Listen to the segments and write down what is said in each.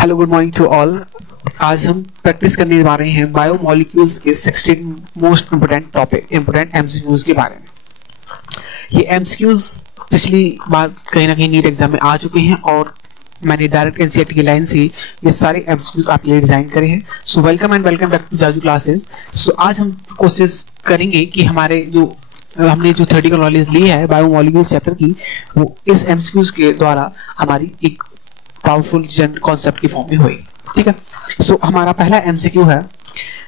Hello good morning to all. आज हम practice करने जा रहे हैं बायोमोलिक्यूल्स के 16 मोस्ट इंपोर्टेंट एमसीक्यूज के बारे में। ये एमसीक्यूज पिछली बार कहीं ना कहीं नीट एग्जाम में आ चुके हैं और मैंने डायरेक्ट एनसीईआरटी की लाइन से ये सारे एमसीक्यूज आपके लिए डिजाइन करे हैं। So welcome and welcome back to Jaju classes. So आज हम कोशिश करेंगे कि हमने जो थ्योरेटिकल नॉलेज ली है बायोमोलिक्यूल चैप्टर की, वो इस एमसीक्यूज के द्वारा हमारी एक पावरफुल जनरल कॉन्सेप्ट की फॉर्म में होगी। ठीक है। सो हमारा पहला एमसीक्यू है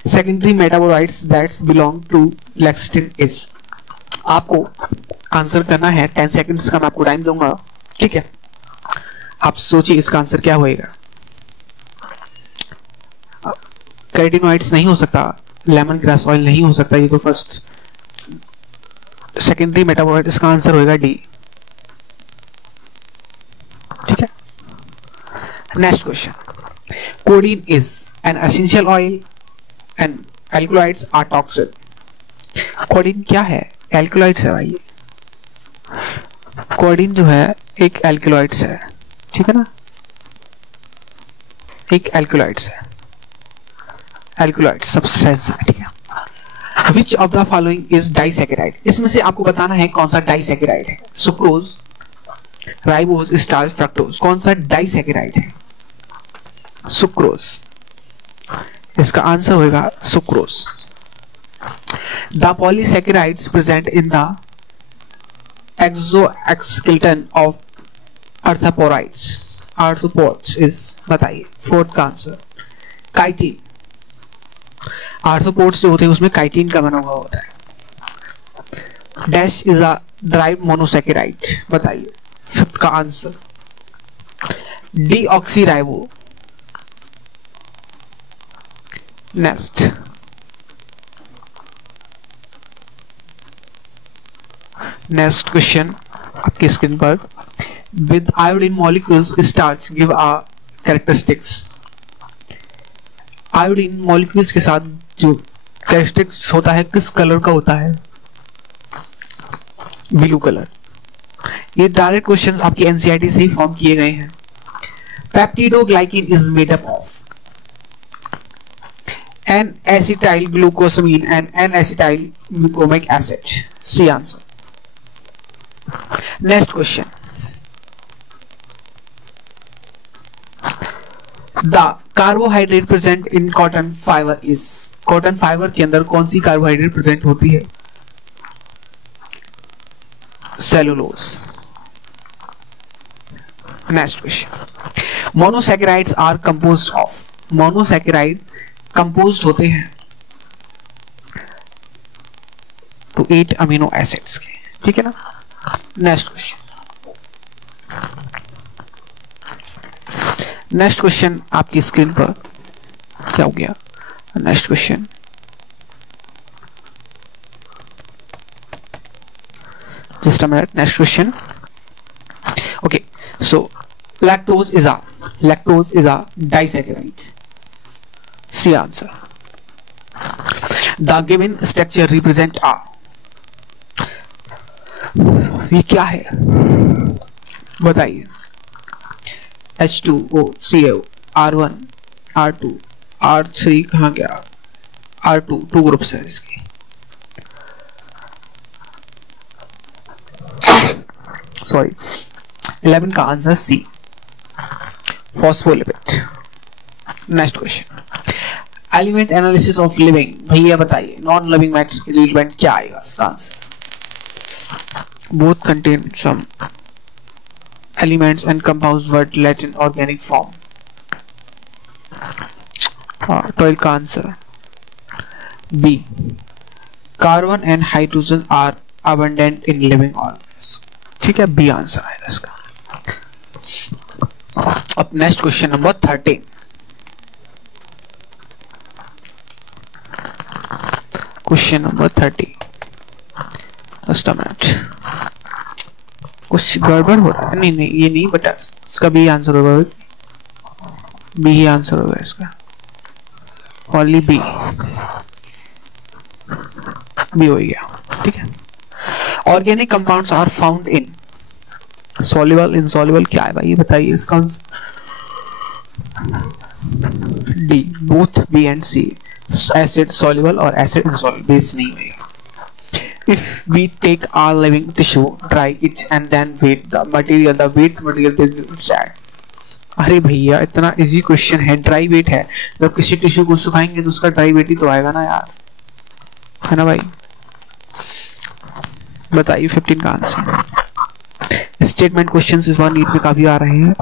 secondary metabolites that's belong to lecithin is. आपको आंसर करना है 10 सेकंड्स का मैं आपको टाइम दूंगा। ठीक है, आप सोचिए इसका आंसर क्या होएगा। कैरोटीनॉइड्स नहीं हो सकता, लेमन ग्रास ऑयल नहीं हो सकता, ये तो फर्स्ट सेकेंडरी मेटाबोलाइट, इसका आंसर होएगा डी। ठीक है। Next question, codeine is an essential oil and alkaloids are toxic. Codeine क्या है? एल्कलॉइड्स है भाई। कोडीन जो है एक एल्कलॉइड्स है, ठीक है ना, एक एल्कलॉइड्स है, एल्कलॉइड सब्सटेंस है। ठीक है। विच of the following is disaccharide. इसमें से आपको बताना है कौन सा डाइसैकेराइड है। सुक्रोज, राइबोज, स्टार्च, फ्रक्टोज, कौन सा डाइसैकेराइड है? सुक्रोज। इसका आंसर होगा sucrose. The polysaccharides present in the exoskeleton of arthropods is, बताइए। फोर्थ का आंसर काइटिन। आर्थ्रोपोड्स जो होते हैं उसमें काइटिन का बना हुआ होता है। Dash is a drive monosaccharide, बताइए। फिफ्थ का answer deoxyribo. Next, next question आपकी स्क्रीन पर, with iodine molecules starch give a characteristics. Iodine molecules के साथ जो कैरेक्टरिस्टिक्स होता है किस कलर का होता है? Blue colour. ये डायरेक्ट क्वेश्चंस आपकी एनसीईआरटी से ही फॉर्म किए गए हैं। Peptidoglycan is made up of N acetyl glucosamine and N acetyl glucomic acid. C answer. Next question, the carbohydrate present in cotton fibre is. Cotton fibre के अंदर कौन सी कार्बोहाइड्रेट प्रेजेंट होती है? Cellulose. Next question, monosaccharides are composed of. Monosaccharide composed होते हैं to 8 amino acids के। ठीक है ना। नेक्स्ट क्वेश्चन, नेक्स्ट क्वेश्चन आपकी स्क्रीन पर क्या हो गया? Next question, just a minute. Next question. Okay, so lactose is a disaccharide. C answer. The given structure represent a, ये क्या है बताइए? H2O, CO, R1, R2, R3 कहाँ गया? R2, 2 ग्रुप्स है इसकी। सॉरी, 11 का answer C, phospholipid. Next question, element analysis of living. भैया बताइए, नॉन लिविंग मैटर के लिए एलिमेंट क्या आएगा? इसका answer both contain some elements and compounds but let in organic form. 12 का answer B, carbon and hydrogen are abundant in living organism. ठीक है, बी आंसर आएगा इसका। अब next question number 13, question number 30। Just a minute, कुछ गड़बड़ हो रहा है। नहीं ये नहीं, बट इसका बी आंसर होगा, बी ही आंसर होगा इसका, ओनली बी हो गया। ठीक है। Organic compounds are found in soluble, insoluble क्या है भाई? बताइए इसका answer. D both B and C, acid soluble और एसिड insoluble, बेस नहीं होगा। If we take our living tissue, dry it and then weight the weight material is sad। अरे भैया इतना इजी क्वेश्चन है, ड्राई वेट है, जब किसी टिश्यू को सुखाएंगे तो उसका ड्राई वेट ही तो आएगा ना यार, है ना भाई। बताइए 15 का आंसर। स्टेटमेंट क्वेश्चंस इस बार नीट में काफी आ रहे हैं।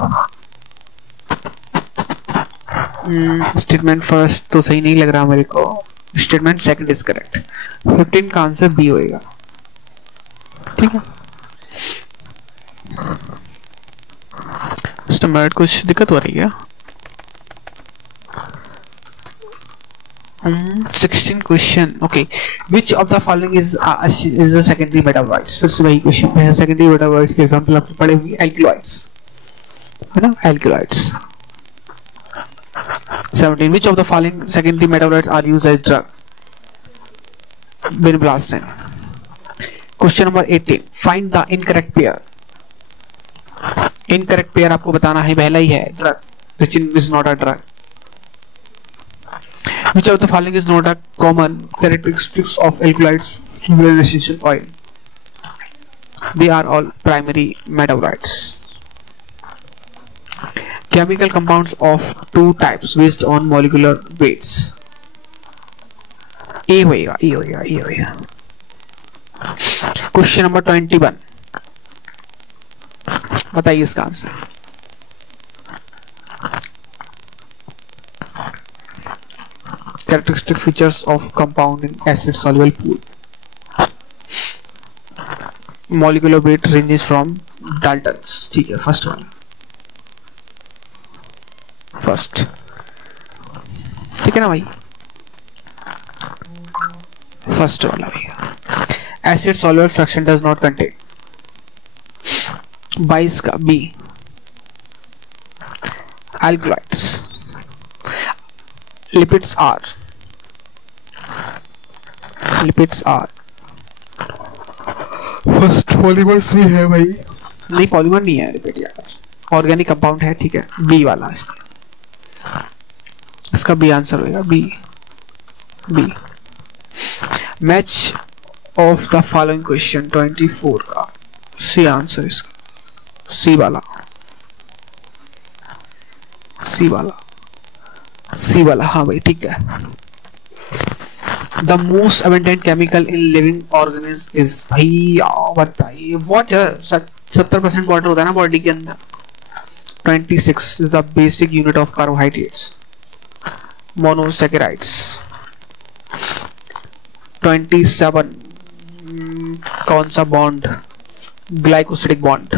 स्टेटमेंट फर्स्ट तो सही नहीं लग रहा मेरे को, स्टेटमेंट सेकंड इज करेक्ट। 15 का आंसर बी होएगा, ठीक है। स्टेटमेंट कुछ दिक्कत हो रही है। 16 question, okay. Which of the following is the secondary metabolites, फिर से वही क्वेश्चन है। सेकेंडरी मेटाबॉलाइट्स के एग्जांपल आपने पढ़े हुए एल्किलॉइड्स, है ना, एल्किलॉइड्स। 17 which of the following secondary metabolites are used as drug, vinblastine। Question number 18 find the incorrect pair। Incorrect pair आपको बताना है, पहला ही है drug, which is not a drug। which of the following is not a common characteristics of alkaloids in essential oil, they are all primary metabolites। chemical compounds of two types based on molecular weights। ए होएगा, ए होएगा, ए होएगा। Question number 21 बताइए इसका answer. Characteristic features of compound in acid soluble pool, molecular weight ranges from Dalton's, ठीक है। First वाला, first, ठीक है ना भाई, फर्स्ट वाला भैया। Acid soluble fraction does not contain, 22 का B. Alkaloids, lipids are, lipids are first. Polymers भी है भाई, नहीं पॉलीमर नहीं है लिपिड यार, ऑर्गेनिक कंपाउंड है, ठीक है। बी वाला इसका बी आंसर होगा, B, B. Match of the following question 24 का सी आंसर इसका, सी वाला, सी वाला, सी वाला, हाँ भाई ठीक है। The most abundant chemical in living organism is, भैया बताइए, वाटर। 70% वाटर होता है ना बॉडी के अंदर। 26 is the basic unit of carbohydrates, monosaccharides. 27 कौन सा bond, glycosidic bond.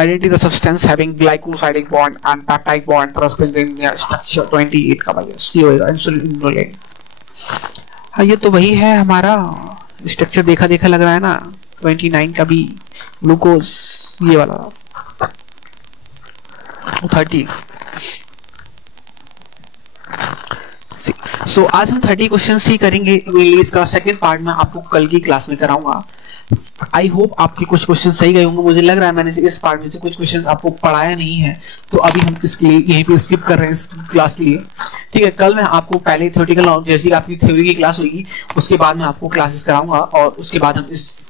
Identify the substance having glycosidic bond and peptide bond corresponding in their structure। 28 का भाई सी होएगा, इंसुलिन। हाँ ये तो वही है हमारा, स्ट्रक्चर देखा देखा लग रहा है ना। 29 का भी ग्लूकोज, ये वाला। 30। सो आज हम 30 क्वेश्चन ही करेंगे। इसका सेकंड पार्ट में आपको कल की क्लास में कराऊंगा। आई होप आपके कुछ क्वेश्चन सही गए होंगे। मुझे लग रहा है मैंने इस पार्ट में से कुछ क्वेश्चन आपको पढ़ाया नहीं है, तो अभी हम इसके लिए यहीं पे स्किप कर रहे हैं इस क्लास के लिए, ठीक है। कल मैं आपको पहले थ्योरेटिकल, जैसी आपकी थ्योरी की क्लास होगी उसके बाद मैं आपको क्लासेस कराऊंगा और उसके बाद हम इस